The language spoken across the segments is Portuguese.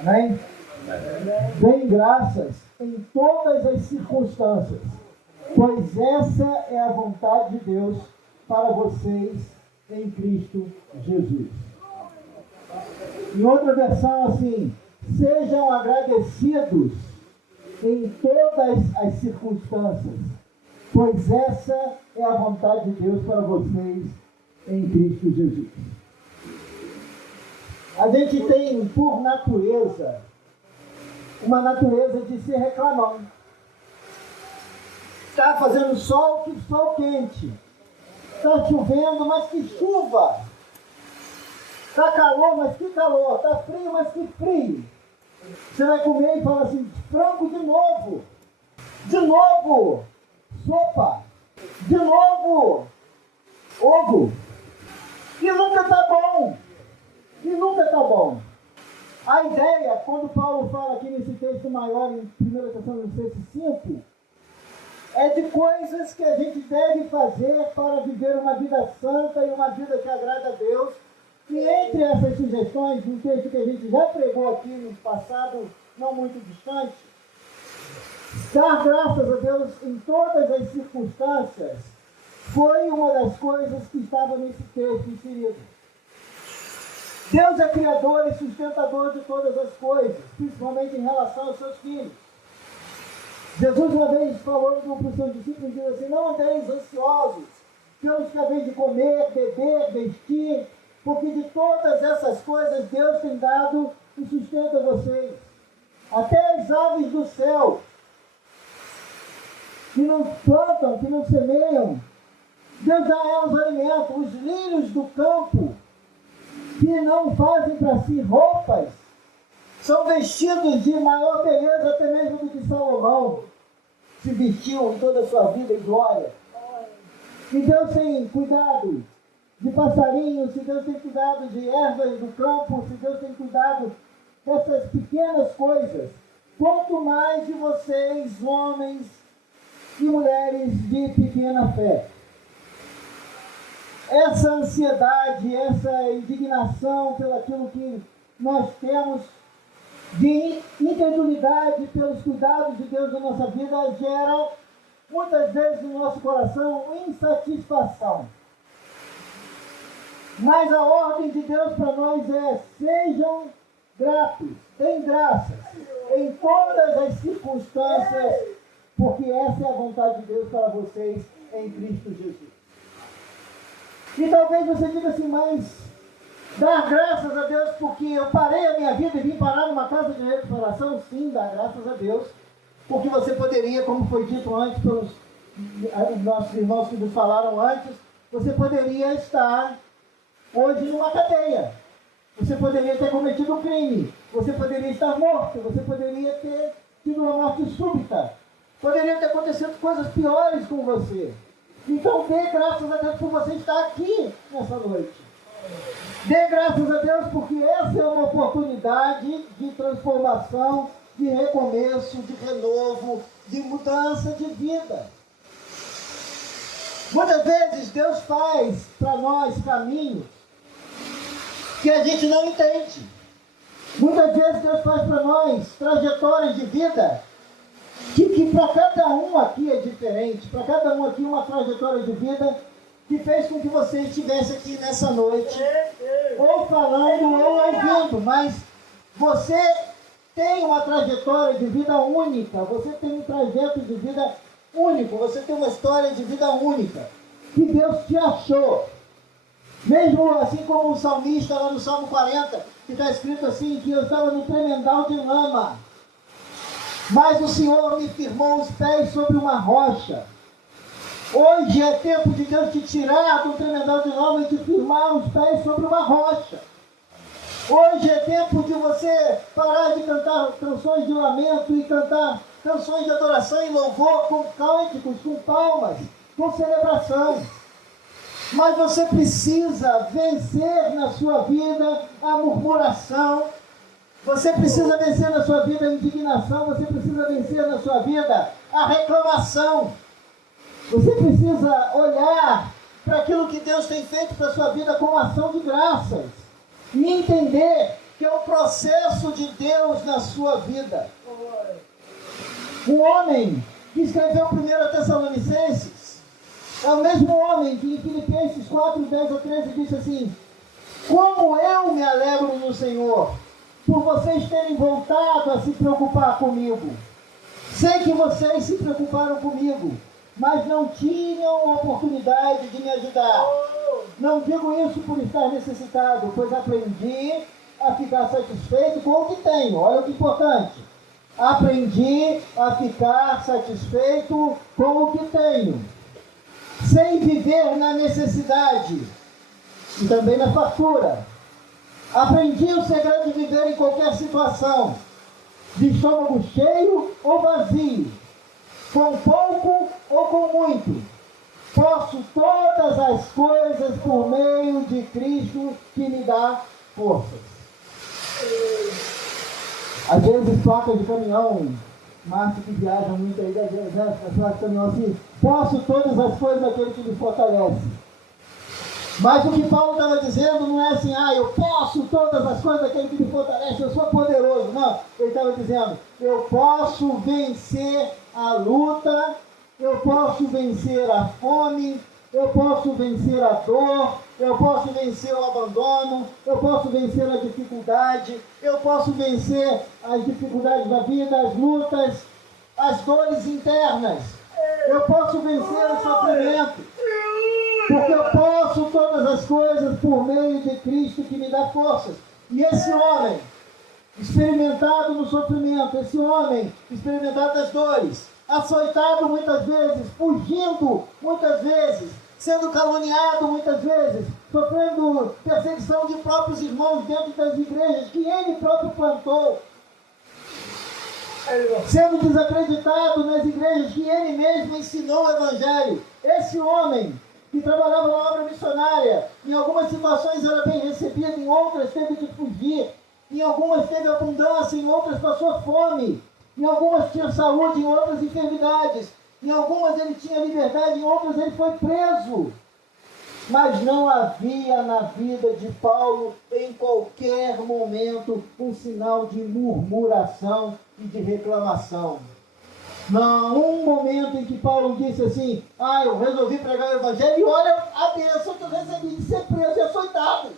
Amém? Deem graças em todas as circunstâncias, pois essa é a vontade de Deus para vocês em Cristo Jesus. Em outra versão assim, sejam agradecidos em todas as circunstâncias, pois essa é a vontade de Deus para vocês em Cristo Jesus. A gente tem, por natureza, uma natureza de ser reclamão. Está fazendo sol, que sol quente. Está chovendo, mas que chuva. Está calor, mas que calor. Está frio, mas que frio. Você vai comer e fala assim, frango de novo. De novo, sopa. De novo, ovo. E nunca está bom. E nunca está bom. A ideia, quando Paulo fala aqui nesse texto maior, em 1 Tessalonicenses 5, é de coisas que a gente deve fazer para viver uma vida santa e uma vida que agrada a Deus. E entre essas sugestões, um texto que a gente já pregou aqui no passado, não muito distante, dar graças a Deus em todas as circunstâncias, foi uma das coisas que estava nesse texto inserido. Deus é criador e sustentador de todas as coisas, principalmente em relação aos seus filhos. Jesus uma vez falou para os seus discípulos, disse assim, não andeis ansiosos pelos que haveis de comer, beber, vestir, porque de todas essas coisas Deus tem dado e sustenta vocês. Até as aves do céu, que não plantam, que não semeiam, Deus dá a elas alimento. Os lírios do campo, que não fazem para si roupas, são vestidos de maior beleza até mesmo do que Salomão se vestiu em toda a sua vida em glória. E Deus tem cuidado de passarinhos, se Deus tem cuidado de ervas do campo, se Deus tem cuidado dessas pequenas coisas, quanto mais de vocês, homens e mulheres de pequena fé. Essa ansiedade, essa indignação pelaquilo que nós temos de incredulidade pelos cuidados de Deus na nossa vida gera muitas vezes no nosso coração insatisfação. Mas a ordem de Deus para nós é: sejam gratos, deem graças em todas as circunstâncias, porque essa é a vontade de Deus para vocês em Cristo Jesus. E talvez você diga assim, mas dar graças a Deus porque eu parei a minha vida e vim parar numa casa de recuperação? Sim, dar graças a Deus, porque você poderia, como foi dito antes pelos nossos irmãos que nos falaram antes, você poderia estar hoje numa cadeia. Você poderia ter cometido um crime. Você poderia estar morto. Você poderia ter tido uma morte súbita. Poderia ter acontecido coisas piores com você. Então dê graças a Deus por você estar aqui nessa noite. Dê graças a Deus porque essa é uma oportunidade de transformação, de recomeço, de renovo, de mudança de vida. Muitas vezes Deus faz para nós caminhos que a gente não entende. Muitas vezes Deus faz para nós trajetórias de vida que para cada um aqui é diferente, para cada um aqui uma trajetória de vida que fez com que você estivesse aqui nessa noite, ou falando ou ouvindo, mas você tem uma trajetória de vida única, você tem um trajeto de vida único, você tem uma história de vida única, que Deus te achou. Mesmo assim como o salmista lá no Salmo 40, que está escrito assim, que eu estava no tremendal de lama, mas o Senhor me firmou os pés sobre uma rocha. Hoje é tempo de Deus te tirar do tremendal de lama e te firmar os pés sobre uma rocha. Hoje é tempo de você parar de cantar canções de lamento e cantar canções de adoração e louvor com cânticos, com palmas, com celebração. Mas você precisa vencer na sua vida a murmuração, você precisa vencer na sua vida a indignação, você precisa vencer na sua vida a reclamação. Você precisa olhar para aquilo que Deus tem feito para a sua vida com ação de graças e entender que é o processo de Deus na sua vida. O homem que escreveu 1 Tessalonicenses é o mesmo homem que em Filipenses 4, 10 a 13 disse assim: como eu me alegro no Senhor, por vocês terem voltado a se preocupar comigo. Sei que vocês se preocuparam comigo, mas não tinham oportunidade de me ajudar. Não digo isso por estar necessitado, pois aprendi a ficar satisfeito com o que tenho. Olha o que é importante. Aprendi a ficar satisfeito com o que tenho, sem viver na necessidade e também na fartura. Aprendi o segredo de viver em qualquer situação, de estômago cheio ou vazio, com pouco ou com muito. Posso todas as coisas por meio de Cristo que me dá forças. Às vezes, placas de caminhão, Márcio que viaja muito aí, das placas de caminhão assim: posso todas as coisas daquele que me fortalece. Mas o que Paulo estava dizendo não é assim: eu posso todas as coisas daquele que me fortalece, eu sou poderoso. Não, ele estava dizendo: eu posso vencer a luta, eu posso vencer a fome, eu posso vencer a dor, eu posso vencer o abandono, eu posso vencer a dificuldade, eu posso vencer as dificuldades da vida, as lutas, as dores internas. Eu posso vencer o sofrimento, porque eu posso todas as coisas por meio de Cristo que me dá forças. E esse homem, experimentado no sofrimento, esse homem experimentado das dores, açoitado muitas vezes, fugindo muitas vezes, sendo caluniado muitas vezes, sofrendo perseguição de próprios irmãos dentro das igrejas que ele próprio plantou, sendo desacreditado nas igrejas que ele mesmo ensinou o Evangelho. Esse homem que trabalhava na obra missionária, em algumas situações era bem recebido, em outras teve que fugir, em algumas teve abundância, em outras passou fome, em algumas tinha saúde, em outras enfermidades, em algumas ele tinha liberdade, em outras ele foi preso. Mas não havia na vida de Paulo, em qualquer momento, um sinal de murmuração e de reclamação. Não, um momento em que Paulo disse assim: eu resolvi pregar o Evangelho e olha a bênção que eu recebi de ser preso e açoitado.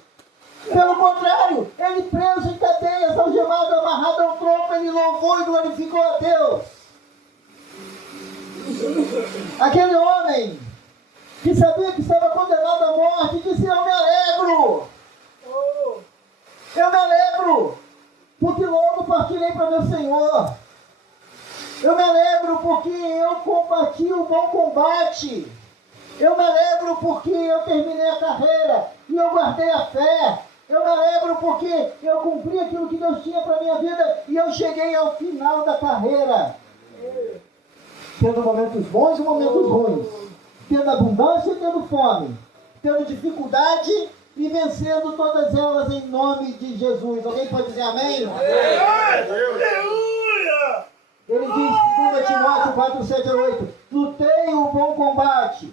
Pelo contrário, ele preso em cadeias, algemado, amarrado ao tronco, ele louvou e glorificou a Deus. Aquele homem que sabia que estava condenado à morte disse: eu me alegro. Eu me alegro, porque logo partirei para meu Senhor. Eu me alegro porque eu combati o bom combate. Eu me alegro porque eu terminei a carreira e eu guardei a fé. Eu me alegro porque eu cumpri aquilo que Deus tinha para a minha vida e eu cheguei ao final da carreira. Tendo momentos bons e momentos ruins. Tendo abundância e tendo fome. Tendo dificuldade e vencendo todas elas em nome de Jesus. Alguém pode dizer amém? Ele diz, 2 Timóteo 4, 7 a 8: lutei o bom combate,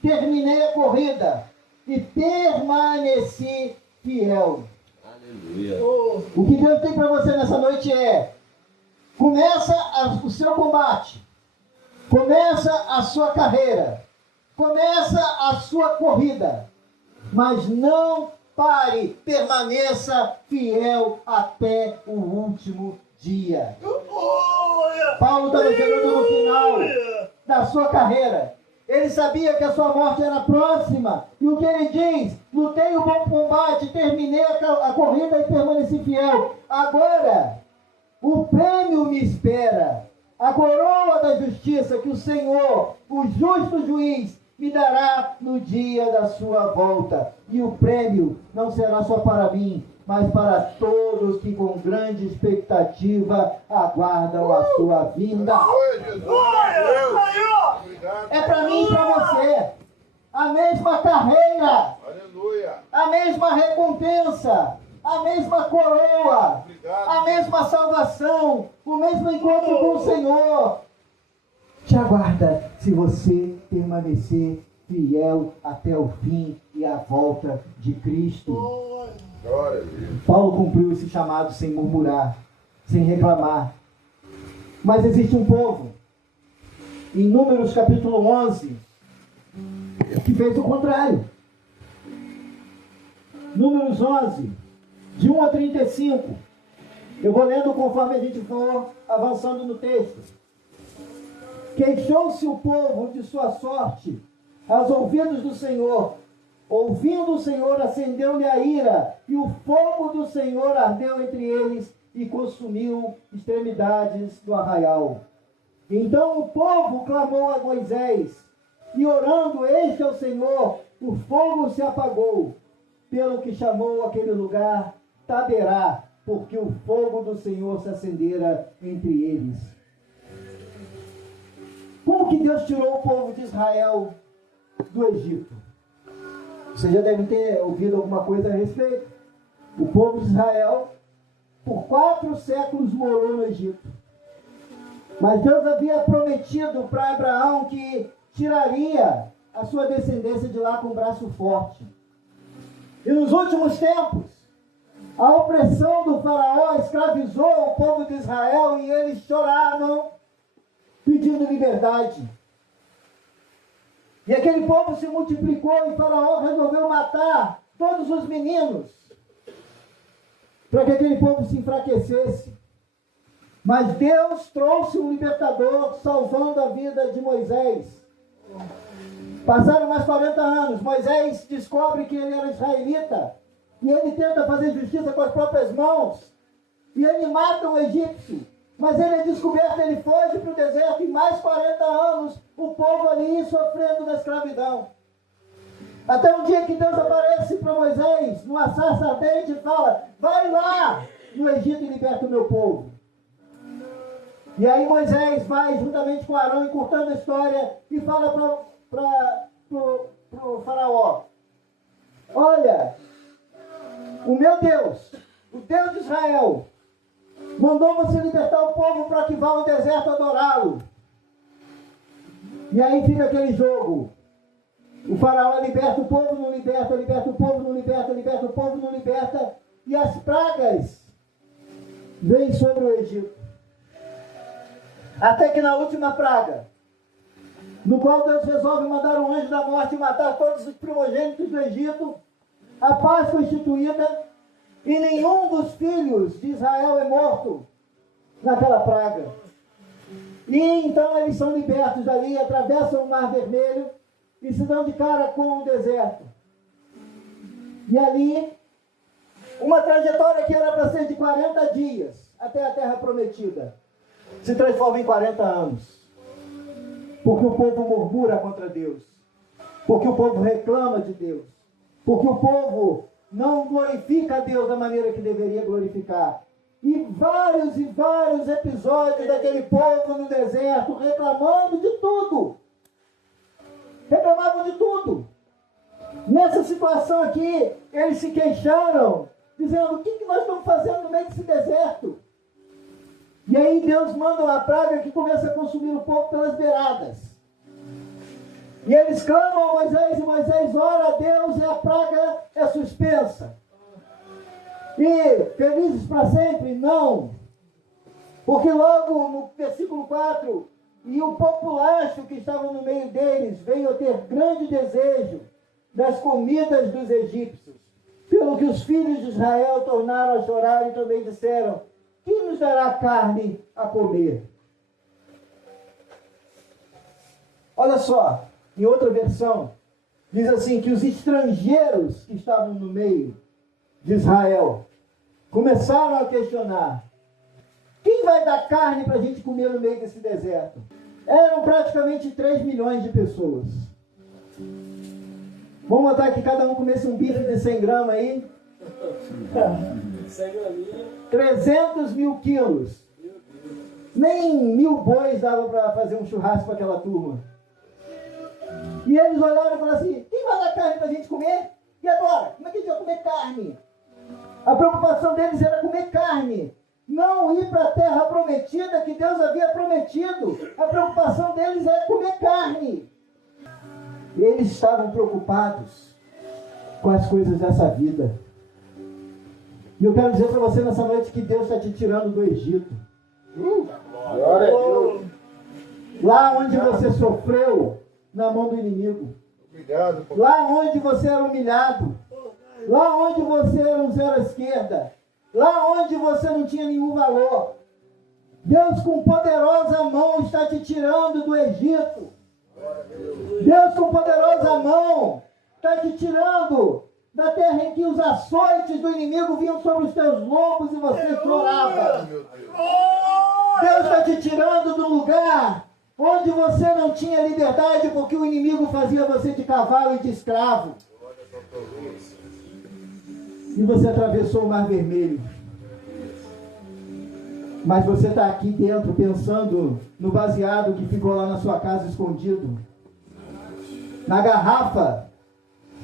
terminei a corrida e permaneci fiel. Aleluia. O que Deus tem para você nessa noite é: começa o seu combate, começa a sua carreira, começa a sua corrida, mas não pare, permaneça fiel até o último dia. Paulo estava chegando no final da sua carreira. Ele sabia que a sua morte era próxima. E o que ele diz? Lutei o bom combate, terminei a corrida e permaneci fiel. Agora, o prêmio me espera. A coroa da justiça que o Senhor, o justo juiz, me dará no dia da sua volta. E o prêmio não será só para mim, mas para todos que com grande expectativa aguardam a sua vinda. É para mim e para você a mesma carreira, a mesma recompensa, a mesma coroa, a mesma salvação, o mesmo encontro com o Senhor. Te aguarda se você permanecer fiel até o fim e a volta de Cristo. Glória a Deus. Paulo cumpriu esse chamado sem murmurar, sem reclamar. Mas existe um povo, em Números capítulo 11, que fez o contrário. Números 11, de 1 a 35. Eu vou lendo conforme a gente for avançando no texto. Queixou-se o povo de sua sorte aos ouvidos do Senhor. Ouvindo o Senhor, acendeu-lhe a ira, e o fogo do Senhor ardeu entre eles e consumiu extremidades do arraial. Então o povo clamou a Moisés, e orando este ao Senhor, o fogo se apagou, pelo que chamou aquele lugar Taberá, porque o fogo do Senhor se acendera entre eles. Como que Deus tirou o povo de Israel do Egito? Vocês já devem ter ouvido alguma coisa a respeito. O povo de Israel, por 4 séculos, morou no Egito. Mas Deus havia prometido para Abraão que tiraria a sua descendência de lá com um braço forte. E nos últimos tempos, a opressão do faraó escravizou o povo de Israel e eles choravam pedindo liberdade. E aquele povo se multiplicou e faraó resolveu matar todos os meninos para que aquele povo se enfraquecesse. Mas Deus trouxe um libertador salvando a vida de Moisés. Passaram mais 40 anos, Moisés descobre que ele era israelita e ele tenta fazer justiça com as próprias mãos e ele mata um egípcio. Mas ele é descoberto, ele foge para o deserto e mais 40 anos o povo ali sofrendo da escravidão. Até um dia que Deus aparece para Moisés numa sarça ardente e fala: vai lá no Egito e liberta o meu povo. E aí Moisés vai juntamente com Arão encurtando a história e fala para o faraó: olha, o meu Deus, o Deus de Israel, mandou você libertar o povo para que vá ao deserto adorá-lo. E aí fica aquele jogo. O faraó liberta o povo, não liberta, liberta o povo, não liberta, liberta o povo, não liberta. E as pragas vêm sobre o Egito. Até que na última praga, no qual Deus resolve mandar um anjo da morte e matar todos os primogênitos do Egito, a paz foi instituída e nenhum dos filhos de Israel é morto naquela praga. E então eles são libertos dali, atravessam o Mar Vermelho e se dão de cara com o deserto. E ali, uma trajetória que era para ser de 40 dias até a Terra Prometida, se transforma em 40 anos. Porque o povo murmura contra Deus. Porque o povo reclama de Deus. Porque o povo não glorifica a Deus da maneira que deveria glorificar. E vários episódios daquele povo no deserto reclamando de tudo. Reclamavam de tudo. Nessa situação aqui, eles se queixaram, dizendo: o que nós estamos fazendo no meio desse deserto? E aí Deus manda uma praga que começa a consumir o povo pelas beiradas. E eles clamam a Moisés, e Moisés ora a Deus, e a praga é suspensa. E felizes para sempre? Não. Porque logo no versículo 4, e o populacho que estava no meio deles veio a ter grande desejo das comidas dos egípcios, pelo que os filhos de Israel tornaram a chorar e também disseram: quem nos dará carne a comer? Olha só, em outra versão, diz assim, que os estrangeiros que estavam no meio de Israel começaram a questionar: quem vai dar carne para a gente comer no meio desse deserto? Eram praticamente 3 milhões de pessoas. Vamos botar que cada um comesse um bife de 100 gramas aí. 300 mil quilos. Nem 1000 bois dava para fazer um churrasco para aquela turma. E eles olharam e falaram assim: quem vai dar carne para a gente comer? E agora? Como é que a gente vai comer carne? A preocupação deles era comer carne, não ir para a terra prometida que Deus havia prometido. A preocupação deles era comer carne. Eles estavam preocupados com as coisas dessa vida. E eu quero dizer para você nessa noite que Deus está te tirando do Egito. Glória a Deus. Lá onde você sofreu na mão do inimigo. Obrigado. Lá onde você era humilhado. Lá onde você era um zero à esquerda. Lá onde você não tinha nenhum valor. Deus com poderosa mão está te tirando do Egito. Deus com poderosa mão está te tirando da terra em que os açoites do inimigo vinham sobre os teus lombos e você chorava. Deus está te tirando do lugar onde você não tinha liberdade porque o inimigo fazia você de cavalo e de escravo. E você atravessou o Mar Vermelho. Mas você está aqui dentro pensando no baseado que ficou lá na sua casa escondido. Na garrafa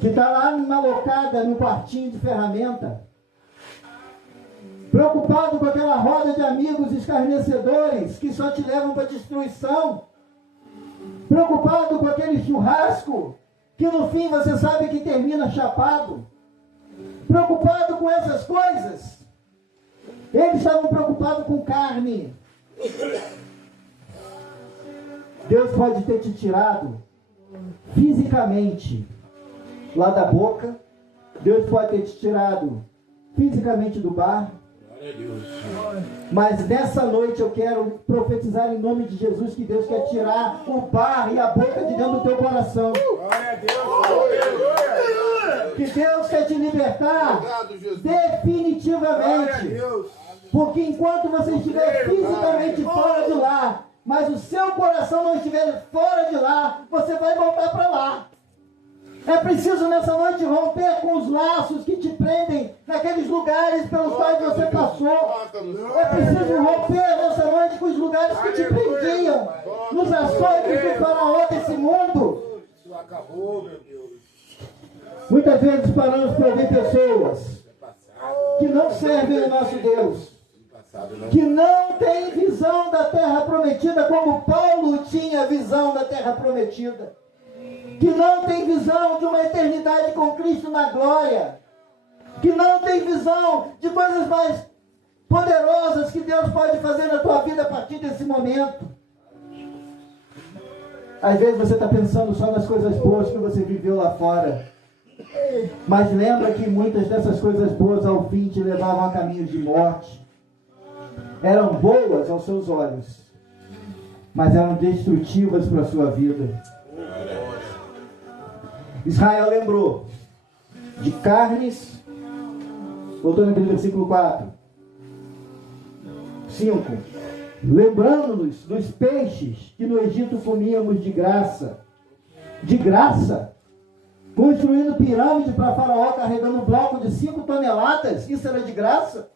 que está lá malocada no quartinho de ferramenta. Preocupado com aquela roda de amigos escarnecedores que só te levam para destruição. Preocupado com aquele churrasco que no fim você sabe que termina chapado. Preocupado com essas coisas. Eles estavam preocupados com carne. Deus pode ter te tirado fisicamente lá da boca. Deus pode ter te tirado fisicamente do bar. Mas nessa noite eu quero profetizar em nome de Jesus que Deus quer tirar o bar e a boca de dentro do teu coração. Que Deus quer te libertar definitivamente. Porque enquanto você estiver fisicamente fora de lá, mas o seu coração não estiver fora de lá, você vai voltar para lá. É preciso nessa noite romper com os laços que te prendem naqueles lugares pelos quais você passou. É preciso romper nessa noite com os lugares que te prendiam nos açoites do faraó desse mundo. Isso acabou, meu Deus. Muitas vezes paramos para ouvir pessoas que não servem o nosso Deus, que não têm visão da terra prometida como Paulo tinha visão da terra prometida, que não tem visão de uma eternidade com Cristo na glória, que não tem visão de coisas mais poderosas que Deus pode fazer na tua vida a partir desse momento. Às vezes você está pensando só nas coisas boas que você viveu lá fora, mas lembra que muitas dessas coisas boas ao fim te levavam a caminhos de morte. Eram boas aos seus olhos, mas eram destrutivas para a sua vida. Israel lembrou de carnes, voltando no versículo 4, 5, lembrando-nos dos peixes que no Egito comíamos de graça, construindo pirâmide para Faraó, carregando um bloco de 5 toneladas, isso era de graça,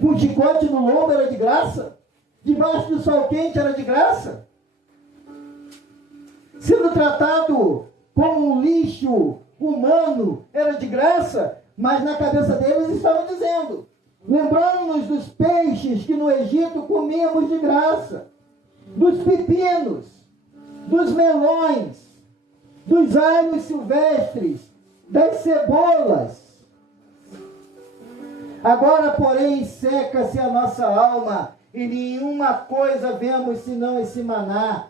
com chicote no lombo era de graça, debaixo do sol quente era de graça, sendo tratado como um lixo humano era de graça, mas na cabeça deles estavam dizendo, lembrando-nos dos peixes que no Egito comíamos de graça, dos pepinos, dos melões, dos alhos silvestres, das cebolas. Agora, porém, seca-se a nossa alma, e nenhuma coisa vemos senão esse maná.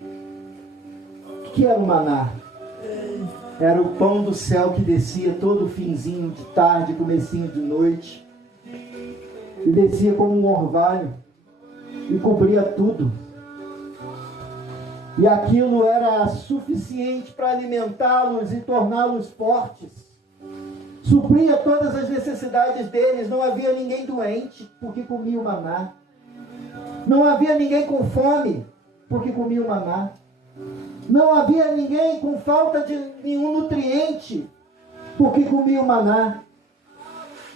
O que era o maná? Era o pão do céu que descia todo finzinho de tarde, comecinho de noite, e descia como um orvalho, e cobria tudo. E aquilo era suficiente para alimentá-los e torná-los fortes. Supria todas as necessidades deles. Não havia ninguém doente porque comia o maná. Não havia ninguém com fome porque comia o maná. Não havia ninguém com falta de nenhum nutriente porque comia o maná.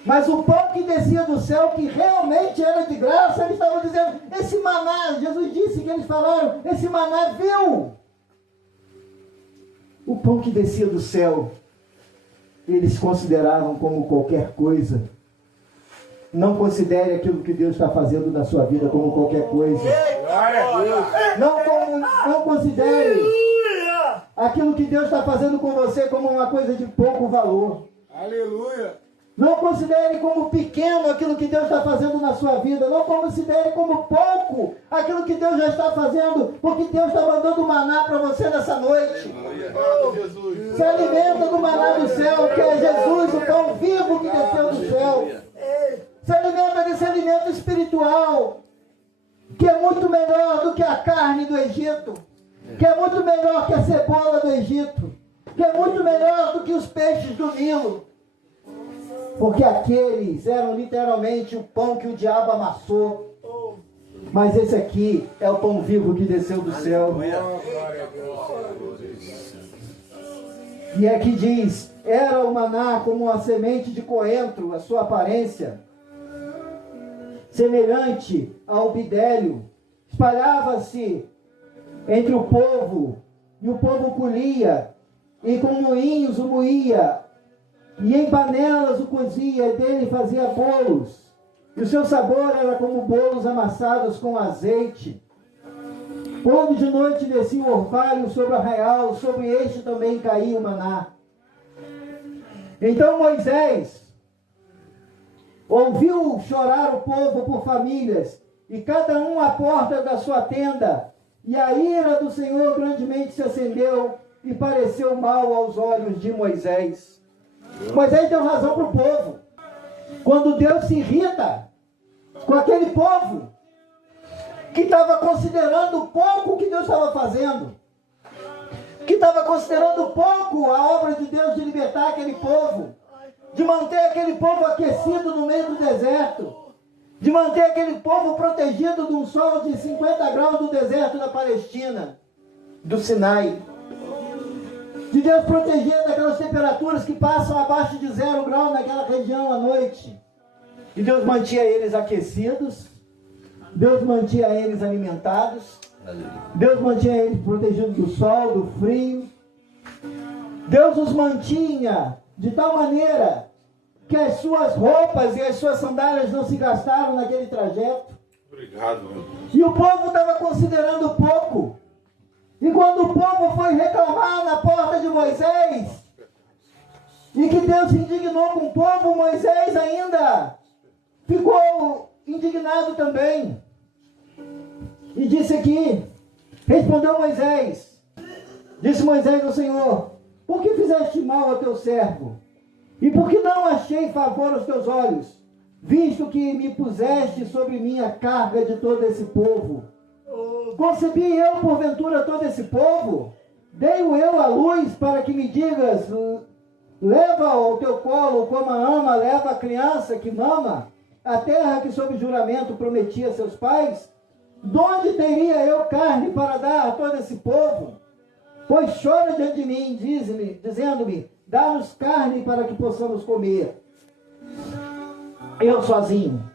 Mas o pão que descia do céu, que realmente era de graça, eles estavam dizendo, esse maná, Jesus disse que eles falaram, esse maná viu. O pão que descia do céu, eles consideravam como qualquer coisa. Não considere aquilo que Deus está fazendo na sua vida como qualquer coisa. Não considere aquilo que Deus está fazendo com você como uma coisa de pouco valor. Aleluia. Não considere como pequeno aquilo que Deus está fazendo na sua vida. Não considere como pouco aquilo que Deus já está fazendo, porque Deus está mandando maná para você nessa noite. Se alimenta do maná do céu, que é Jesus, o pão vivo que desceu do céu. Se alimenta desse alimento espiritual, que é muito melhor do que a carne do Egito, que é muito melhor que a cebola do Egito, que é muito melhor do que os peixes do Nilo. Porque aqueles eram literalmente o pão que o diabo amassou. Mas esse aqui é o pão vivo que desceu do céu. E é que diz, era o maná como uma semente de coentro, a sua aparência, semelhante ao bidélio, espalhava-se entre o povo, e o povo colhia, e com moinhos o moía, e em panelas o cozia, e dele fazia bolos, e o seu sabor era como bolos amassados com azeite. Quando de noite descia o orvalho sobre o arraial, sobre este também caía o maná. Então Moisés ouviu chorar o povo por famílias, e cada um à porta da sua tenda, e a ira do Senhor grandemente se acendeu, e pareceu mal aos olhos de Moisés. Moisés deu razão para o povo. Quando Deus se irrita com aquele povo que estava considerando pouco o que Deus estava fazendo, que estava considerando pouco a obra de Deus de libertar aquele povo, de manter aquele povo aquecido no meio do deserto, de manter aquele povo protegido de um sol de 50 graus do deserto da Palestina, do Sinai, de Deus proteger daquelas temperaturas que passam abaixo de 0 grau naquela região à noite. E Deus mantinha eles aquecidos, Deus mantinha eles alimentados, Deus mantinha eles protegidos do sol, do frio. Deus os mantinha de tal maneira que as suas roupas e as suas sandálias não se gastaram naquele trajeto. Obrigado, meu Deus. E o povo estava considerando pouco. E quando o povo foi reclamar na porta de Moisés, e que Deus se indignou com o povo, Moisés ainda ficou indignado também. E disse aqui, respondeu Moisés, disse Moisés ao Senhor, por que fizeste mal ao teu servo? E por que não achei favor aos teus olhos, visto que me puseste sobre mim a carga de todo esse povo? Concebi eu, porventura, todo esse povo? Dei-o eu à luz para que me digas, leva ao teu colo como a ama leva a criança que mama, a terra que sob juramento prometia a seus pais? De onde teria eu carne para dar a todo esse povo? Pois chora diante de mim, dizendo-me, dá-nos carne para que possamos comer. Eu sozinho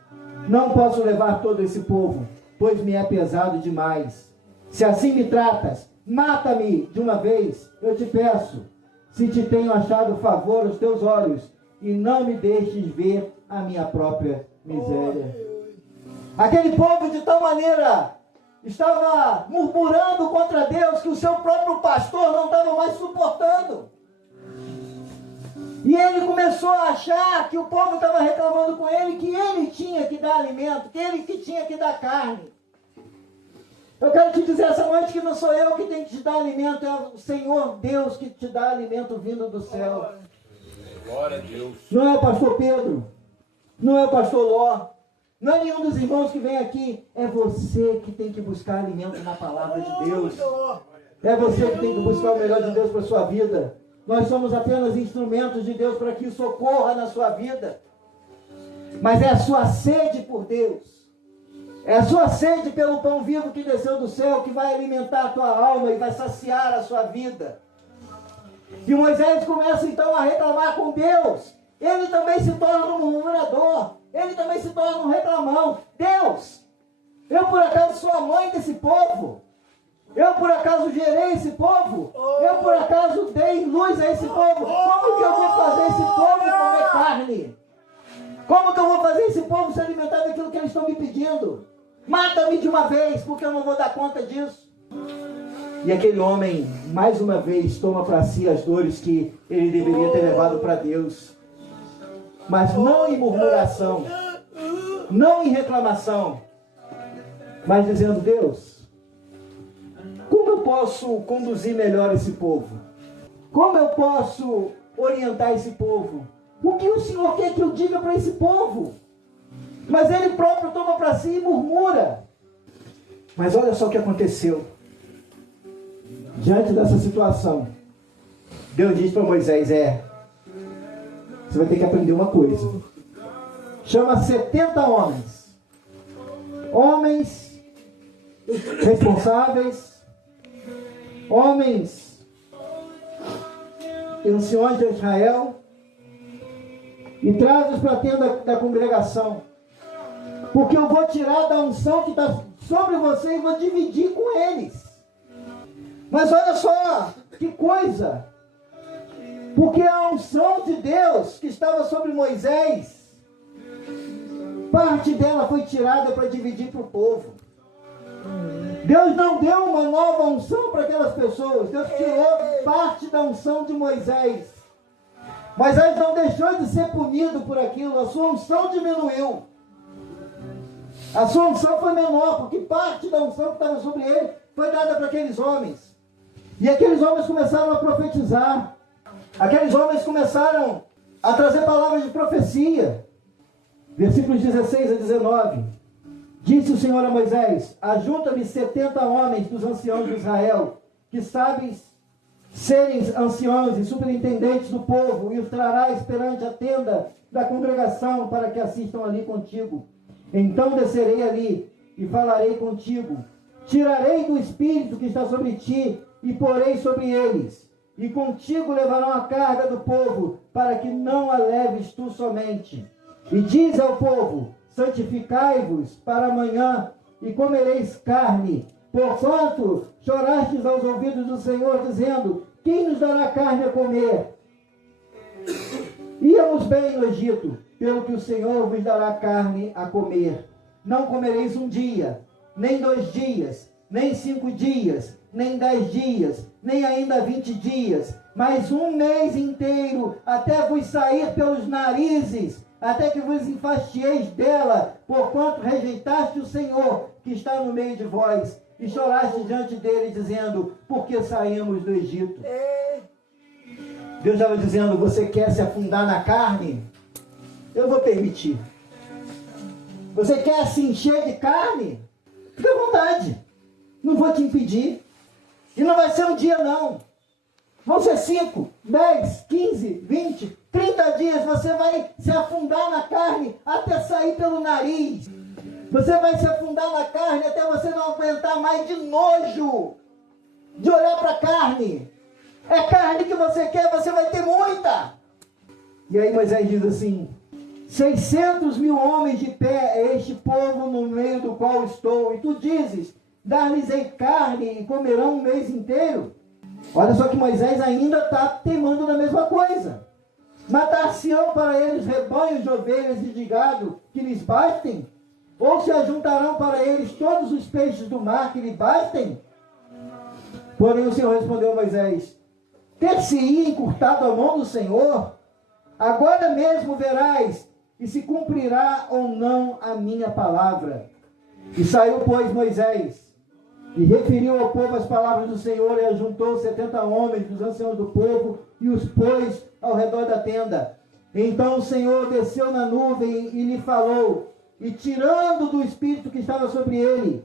não posso levar todo esse povo, pois me é pesado demais. Se assim me tratas, mata-me de uma vez, eu te peço, se te tenho achado favor aos teus olhos, e não me deixes ver a minha própria miséria. Aquele povo de tal maneira estava murmurando contra Deus que o seu próprio pastor não estava mais suportando. E ele começou a achar que o povo estava reclamando com ele, que ele tinha que dar alimento, que ele que tinha que dar carne. Eu quero te dizer essa noite que não sou eu que tenho que te dar alimento, é o Senhor Deus que te dá alimento vindo do céu. Glória a Deus. Não é o pastor Pedro, não é o pastor Ló, não é nenhum dos irmãos que vem aqui, é você que tem que buscar alimento na palavra de Deus. É você que tem que buscar o melhor de Deus para a sua vida. Nós somos apenas instrumentos de Deus para que isso ocorra na sua vida. Mas é a sua sede por Deus. É a sua sede pelo pão vivo que desceu do céu que vai alimentar a tua alma e vai saciar a sua vida. E Moisés começa então a reclamar com Deus. Ele também se torna um murmurador. Ele também se torna um reclamão. Deus, eu por acaso sou a mãe desse povo? Eu por acaso gerei esse povo? Eu por acaso dei luz a esse povo? Como que eu vou fazer esse povo comer carne? Como que eu vou fazer esse povo se alimentar daquilo que eles estão me pedindo? Mata-me de uma vez, porque eu não vou dar conta disso. E aquele homem, mais uma vez, toma para si as dores que ele deveria ter levado para Deus. mas não em murmuração, não em reclamação, mas dizendo: Deus, como eu posso conduzir melhor esse povo? Como eu posso orientar esse povo? O que o Senhor quer que eu diga para esse povo? Mas ele próprio toma para si e murmura. Mas olha só o que aconteceu. Diante dessa situação, Deus diz para Moisés: você vai ter que aprender uma coisa. Chama 70 homens. Homens responsáveis. Homens anciões de Israel. E traz-os para a tenda da congregação. Porque eu vou tirar da unção que está sobre você e vou dividir com eles. Mas olha só, que coisa. Porque a unção de Deus que estava sobre Moisés, parte dela foi tirada para dividir para o povo. Deus não deu uma nova unção para aquelas pessoas. Deus tirou parte da unção de Moisés. Moisés não deixou de ser punido por aquilo. A sua unção diminuiu. A sua unção foi menor, porque parte da unção que estava sobre ele foi dada para aqueles homens. E aqueles homens começaram a profetizar. Aqueles homens começaram a trazer palavras de profecia. Versículos 16 a 19. Disse o Senhor a Moisés: ajunta-me 70 homens dos anciãos de Israel, que sabem serem anciãos e superintendentes do povo, e os trarás perante a tenda da congregação, para que assistam ali contigo. Então descerei ali e falarei contigo. Tirarei do espírito que está sobre ti e porei sobre eles. E contigo levarão a carga do povo, para que não a leves tu somente. E diz ao povo: santificai-vos para amanhã, e comereis carne, porquanto chorastes aos ouvidos do Senhor, dizendo: quem nos dará carne a comer? Íamos bem no Egito, pelo que o Senhor vos dará carne a comer. Não comereis um dia, nem 2 dias, nem 5 dias, nem 10 dias, nem ainda 20 dias, mas 1 mês inteiro, até vos sair pelos narizes, até que vos enfastieis dela, porquanto rejeitaste o Senhor, que está no meio de vós, e choraste diante dele, dizendo: por que saímos do Egito? Deus estava dizendo: você quer se afundar na carne? Eu vou permitir. Você quer se encher de carne? Fica à vontade. Não vou te impedir. E não vai ser um dia, não. Vão ser 5, 10, 15, 20, 30 dias. Você vai se afundar na carne até sair pelo nariz. Você vai se afundar na carne até você não aguentar mais de nojo de olhar para a carne. É carne que você quer, você vai ter muita. E aí Moisés diz assim: 600 mil homens de pé é este povo no meio do qual estou. E tu dizes: dar-lhes-ei carne e comerão 1 mês inteiro. Olha só que Moisés ainda está teimando na mesma coisa. Matar-se-ão para eles rebanhos de ovelhas e de gado que lhes bastem? Ou se ajuntarão para eles todos os peixes do mar que lhe bastem? Porém o Senhor respondeu a Moisés: ter-se-ia encurtado a mão do Senhor? Agora mesmo verás, e se cumprirá ou não a minha palavra. E saiu, pois, Moisés, e referiu ao povo as palavras do Senhor, e ajuntou 70 homens dos anciãos do povo, e os pôs ao redor da tenda. Então o Senhor desceu na nuvem e lhe falou, e tirando do espírito que estava sobre ele,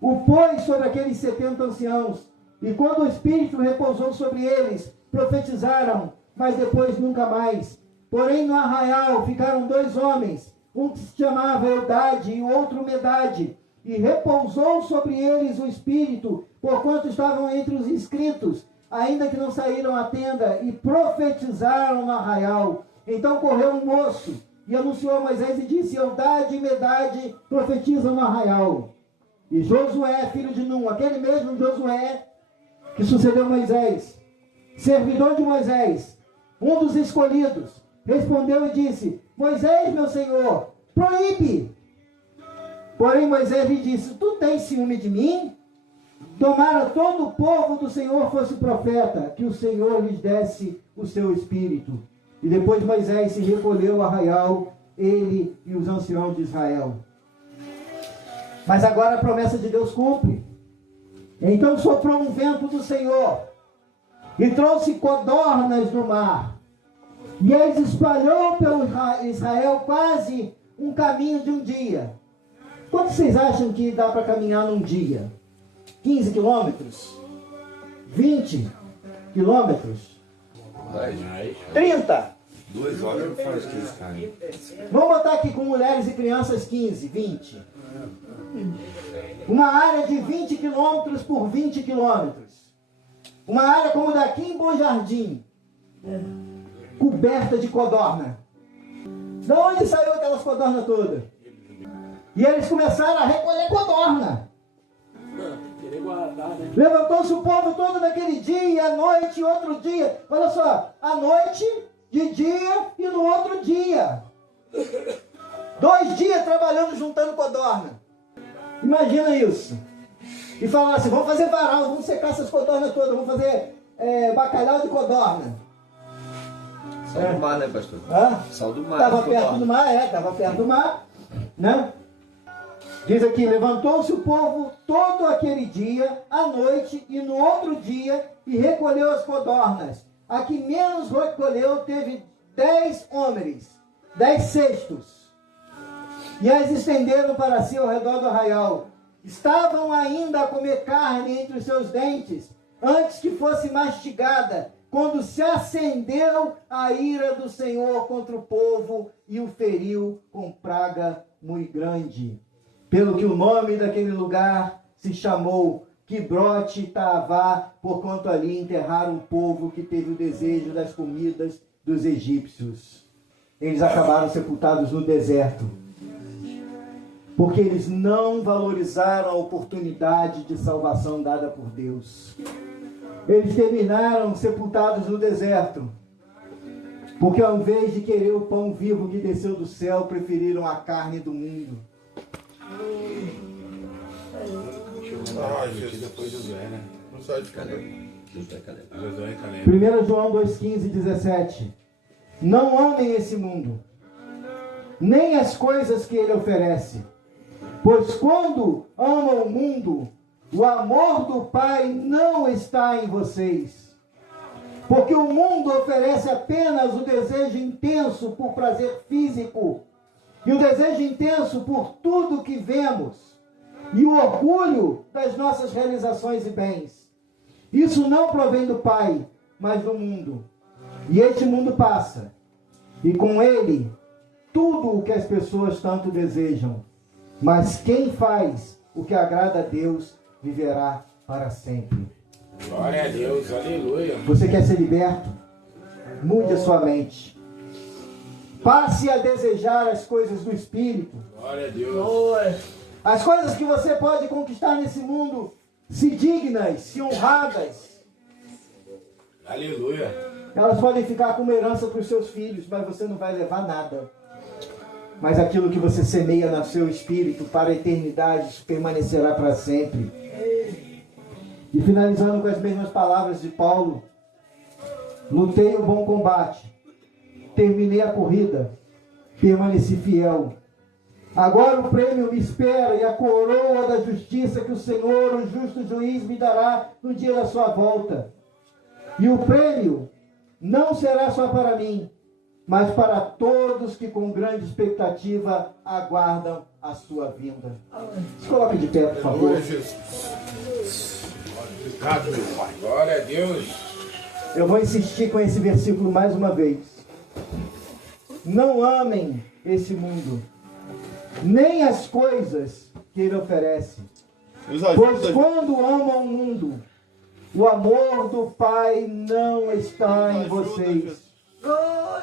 o pôs sobre aqueles 70 anciãos. E quando o espírito repousou sobre eles, profetizaram, mas depois nunca mais. Porém no arraial ficaram 2 homens, um que se chamava Eldade e o outro Medade, e repousou sobre eles o espírito, porquanto estavam entre os inscritos, ainda que não saíram à tenda, e profetizaram no arraial. Então correu um moço e anunciou a Moisés e disse: Eldade e Medade profetizam no arraial. E Josué, filho de Num, aquele mesmo Josué que sucedeu Moisés, servidor de Moisés, um dos escolhidos, respondeu e disse: Moisés, meu senhor, proíbe. Porém Moisés lhe disse: tu tens ciúme de mim? Tomara todo o povo do Senhor fosse profeta, que o Senhor lhes desse o seu espírito. E depois Moisés se recolheu ao arraial, ele e os anciãos de Israel. Mas agora a promessa de Deus cumpre. Então soprou um vento do Senhor e trouxe codornas do mar, e as espalhou pelo Israel quase um caminho de um dia. Quanto vocês acham que dá para caminhar num dia? 15 quilômetros? 20 quilômetros? 30? 2 horas não faz 15 caem. Vamos botar aqui com mulheres e crianças 15, 20. Uma área de 20 quilômetros por 20 quilômetros. Uma área como daqui em Bom Jardim, coberta de codorna. De onde saiu aquelas codornas todas? E eles começaram a recolher codorna. Levantou-se o povo todo naquele dia, à noite, outro dia. Olha só, à noite, de dia e no outro dia. 2 dias trabalhando, juntando codorna. Imagina isso. E falaram assim, vamos fazer varal, vamos secar essas codornas todas, vamos fazer bacalhau de codorna. Sal do mar, né, pastor? Hã? Sal do mar. Estava perto do mar, estava perto do mar, né? Diz aqui, levantou-se o povo todo aquele dia, à noite e no outro dia, e recolheu as codornas. A que menos recolheu teve 10 homens, 10 cestos, e as estenderam para si ao redor do arraial. Estavam ainda a comer carne entre os seus dentes, antes que fosse mastigada, quando se acendeu a ira do Senhor contra o povo e o feriu com praga muito grande. Pelo que o nome daquele lugar se chamou Quibrote Taavá, porquanto ali enterraram um povo que teve o desejo das comidas dos egípcios. Eles acabaram sepultados no deserto, porque eles não valorizaram a oportunidade de salvação dada por Deus. Eles terminaram sepultados no deserto, porque ao invés de querer o pão vivo que desceu do céu, preferiram a carne do mundo. Ah, Jesus foi Josué, né? Não sai de Caleb. Josué e Caleb. 1 João 2,15 e 17. Não amem esse mundo, nem as coisas que ele oferece. Pois quando amam o mundo, o amor do Pai não está em vocês. Porque o mundo oferece apenas o desejo intenso por prazer físico, e o desejo intenso por tudo que vemos, e o orgulho das nossas realizações e bens. Isso não provém do Pai, mas do mundo. E este mundo passa, e com ele tudo o que as pessoas tanto desejam. Mas quem faz o que agrada a Deus viverá para sempre. Glória a Deus, aleluia. Você quer ser liberto? Mude a sua mente. Passe a desejar as coisas do Espírito. Glória a Deus. As coisas que você pode conquistar nesse mundo, se dignas, se honradas. Aleluia. Elas podem ficar como herança para os seus filhos, mas você não vai levar nada. Mas aquilo que você semeia no seu espírito para a eternidade permanecerá para sempre. E finalizando com as mesmas palavras de Paulo: lutei o bom combate, terminei a corrida, permaneci fiel. Agora o prêmio me espera e a coroa da justiça que o Senhor, o justo juiz, me dará no dia da sua volta. E o prêmio não será só para mim, mas para todos que com grande expectativa aguardam a sua vinda. Se coloque de pé, por favor. Glória a Jesus. Obrigado, meu Pai. Glória a Deus. Eu vou insistir com esse versículo mais uma vez. Não amem esse mundo, nem as coisas que ele oferece. Pois quando amam o mundo, o amor do Pai não está em vocês.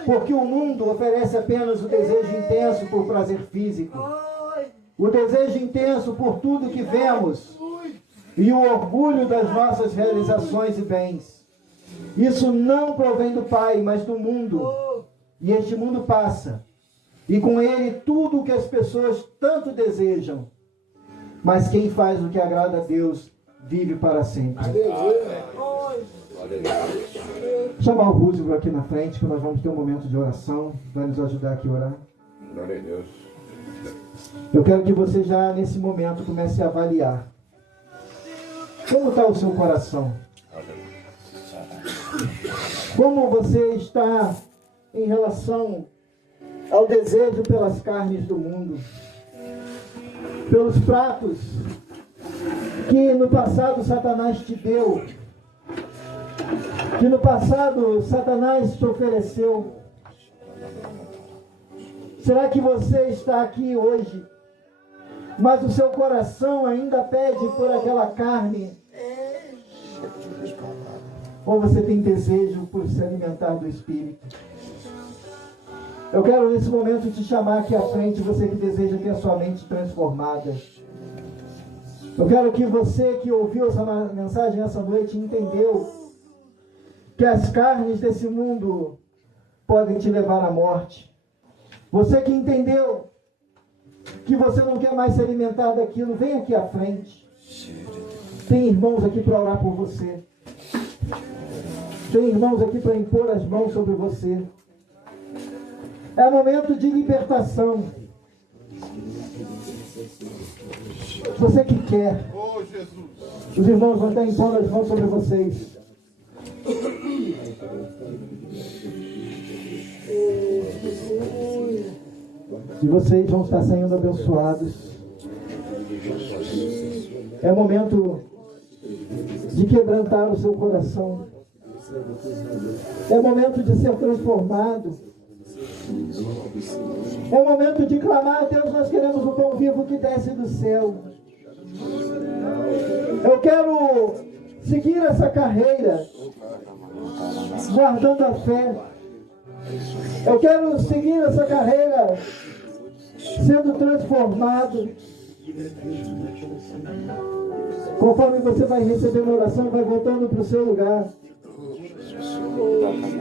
Porque o mundo oferece apenas o desejo intenso por prazer físico, o desejo intenso por tudo que vemos e o orgulho das nossas realizações e bens. Isso não provém do Pai, mas do mundo. E este mundo passa, e com ele tudo o que as pessoas tanto desejam. Mas quem faz o que agrada a Deus vive para sempre. Chamar o Rússio aqui na frente, que nós vamos ter um momento de oração. Vai nos ajudar aqui a orar. Glória a Deus. Eu quero que você já nesse momento comece a avaliar. Como está o seu coração? Como você está em relação ao desejo pelas carnes do mundo? Pelos pratos que no passado Satanás te deu, que no passado Satanás te ofereceu. Será que você está aqui hoje, mas o seu coração ainda pede por aquela carne? Ou você tem desejo por se alimentar do Espírito? Eu quero nesse momento te chamar aqui à frente, você que deseja ter a sua mente transformada. Eu quero que você que ouviu essa mensagem essa noite entendeu que as carnes desse mundo podem te levar à morte. Você que entendeu que você não quer mais se alimentar daquilo, vem aqui à frente. Tem irmãos aqui para orar por você. Tem irmãos aqui para impor as mãos sobre você. É momento de libertação. Você que quer, os irmãos vão estar impondo as mãos sobre vocês. E vocês vão estar saindo abençoados. É momento de quebrantar o seu coração. É momento de ser transformado. É momento de clamar a Deus, nós queremos o pão vivo que desce do céu. Eu quero seguir essa carreira guardando a fé. Eu quero seguir essa carreira sendo transformado. Conforme você vai recebendo a oração, vai voltando para o seu lugar.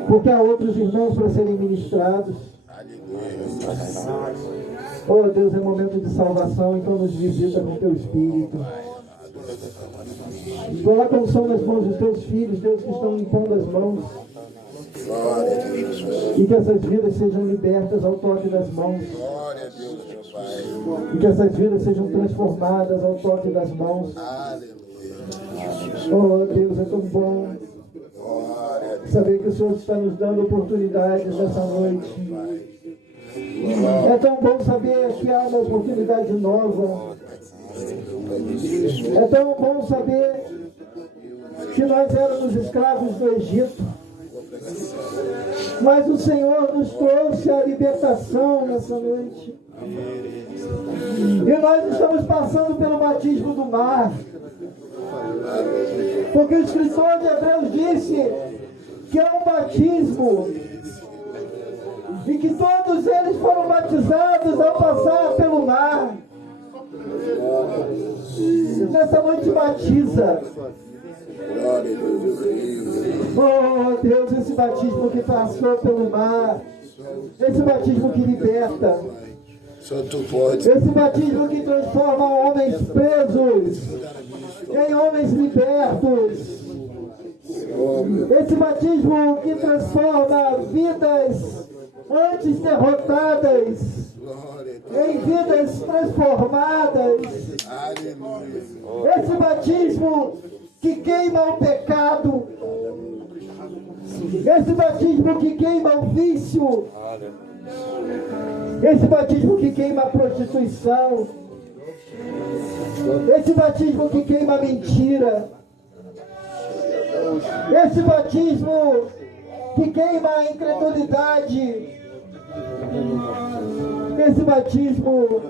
Porque há outros irmãos para serem ministrados. Oh Deus, é momento de salvação, então nos visita com teu Espírito. Coloca um som nas mãos dos teus filhos, Deus, que estão limpando as mãos. E que essas vidas sejam libertas ao toque das mãos. E que essas vidas sejam transformadas ao toque das mãos. Oh Deus, é tão bom saber que o Senhor está nos dando oportunidades nessa noite. É tão bom saber que há uma oportunidade nova. É tão bom saber que nós éramos escravos do Egito, mas o Senhor nos trouxe a libertação nessa noite. E nós estamos passando pelo batismo do mar, porque o escritor de Hebreus disse que é um batismo e que todos eles foram batizados ao passar pelo mar. Nessa noite batiza. Oh Deus, esse batismo que passou pelo mar, esse batismo que liberta, esse batismo que transforma homens presos em homens libertos, esse batismo que transforma vidas antes derrotadas em vidas transformadas, esse batismo que queima o pecado, esse batismo que queima o vício, esse batismo que queima a prostituição, esse batismo que queima a mentira, esse batismo que queima a incredulidade, esse batismo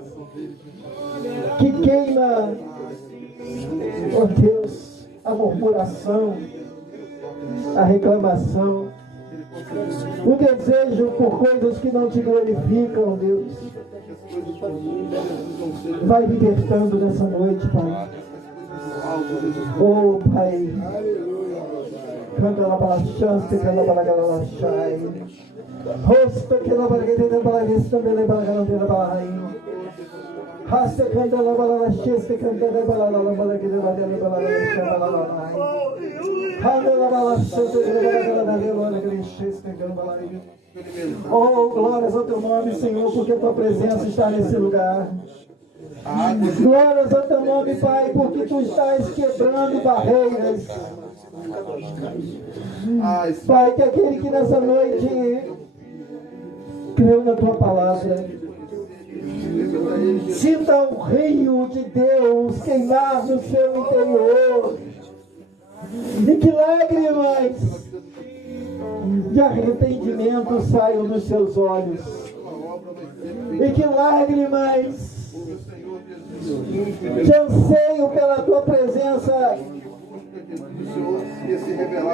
que queima, oh Deus, a murmuração, a reclamação, o desejo por coisas que não te glorificam, Deus. Vai libertando nessa noite, Pai. Oh, Pai. Canta lá para a chance, canta para a galera chai. Rosta que lá para a galera para a vista, também para a galera para a rainha. Rasta canta lá para a cheste, canta lá para a galera para a galera para a rainha. Oh, glórias ao teu nome, Senhor, porque a tua presença está nesse lugar. Glórias ao teu nome, Pai, porque tu estás quebrando barreiras. Pai, que aquele que nessa noite creu na tua palavra, sinta o rio de Deus queimar no seu interior, e que lágrimas de arrependimento saiam dos seus olhos, e que lágrimas de anseio pela tua presença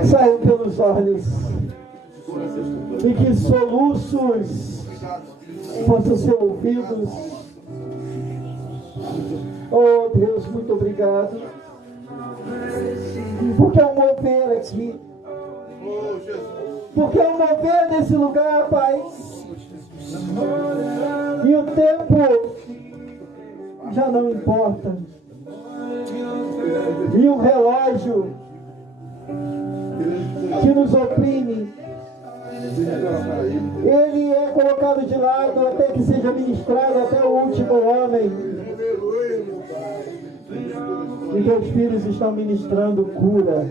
saiam pelos olhos, e que soluços possam ser ouvidos. Oh Deus, muito obrigado, porque é um mover aqui, porque é um mover nesse lugar, Pai, e o tempo já não importa, e o relógio que nos oprime, ele é colocado de lado até que seja ministrado até o último homem. E teus filhos estão ministrando cura,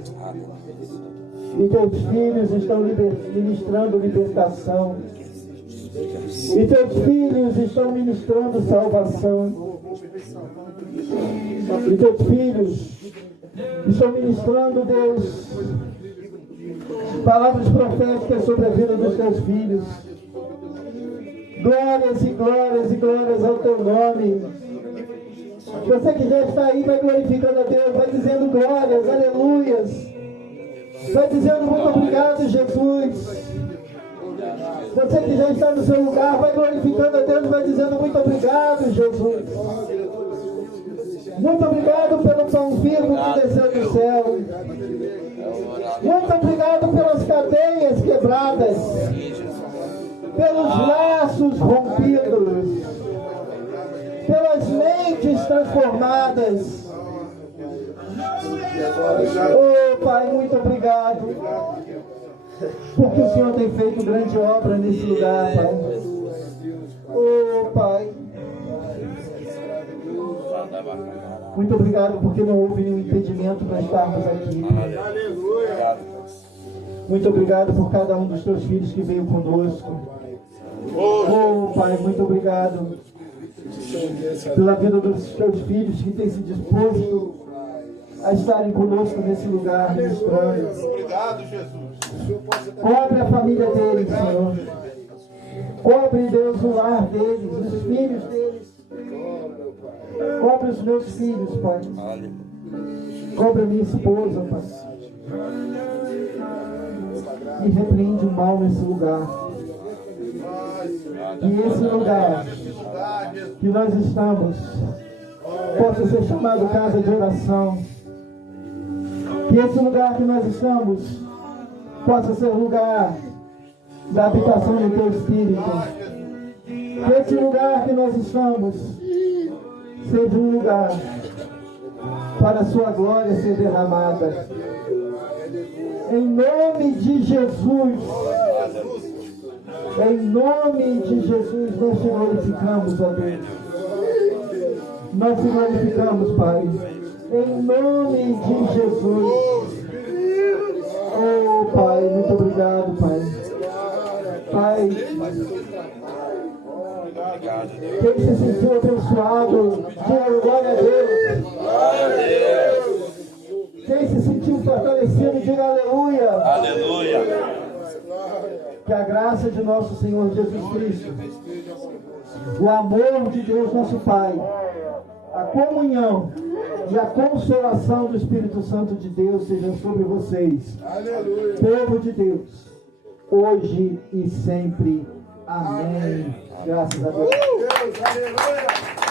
e teus filhos estão ministrando libertação, e teus filhos estão ministrando salvação, e teus filhos estão ministrando, Deus, palavras proféticas sobre a vida dos teus filhos. Glórias e glórias e glórias ao teu nome. Você que já está aí, vai glorificando a Deus, vai dizendo glórias, aleluias, vai dizendo muito obrigado, Jesus. Você que já está no seu lugar, vai glorificando a Deus, vai dizendo muito obrigado, Jesus. Muito obrigado pelo pão vivo que desceu do céu. Muito obrigado pelas cadeias quebradas, pelos laços rompidos, pelas mentes transformadas. Oh Pai, muito obrigado, porque o Senhor tem feito grande obra nesse lugar, Pai. Oh Pai, muito obrigado porque não houve nenhum impedimento para estarmos aqui. Muito obrigado por cada um dos teus filhos que veio conosco. Oh Pai, muito obrigado pela vida dos teus filhos que têm se disposto a estarem conosco nesse lugar ministrando. Obrigado, Jesus. Cobre a família deles, Senhor. Cobre, Deus, o lar deles, os filhos deles. Cobre os meus filhos, Pai. Cobre a minha esposa, Pai. E repreende o mal nesse lugar. Que esse lugar que nós estamos possa ser chamado casa de oração. Que esse lugar que nós estamos possa ser lugar da habitação do teu Espírito. Que esse lugar que nós estamos seja um lugar para a sua glória ser derramada. Em nome de Jesus. Em nome de Jesus nós te glorificamos, ó Deus. Nós te glorificamos, Pai. Em nome de Jesus. Oh, Pai, muito obrigado, Pai. Pai, quem se sentiu abençoado, diga glória a Deus. Quem se sentiu fortalecido, diga aleluia. Aleluia. Que a graça de nosso Senhor Jesus Cristo, o amor de Deus nosso Pai, a comunhão e a consolação do Espírito Santo de Deus seja sobre vocês, aleluia, povo de Deus, hoje e sempre. Amém. Graças a Deus. Aleluia.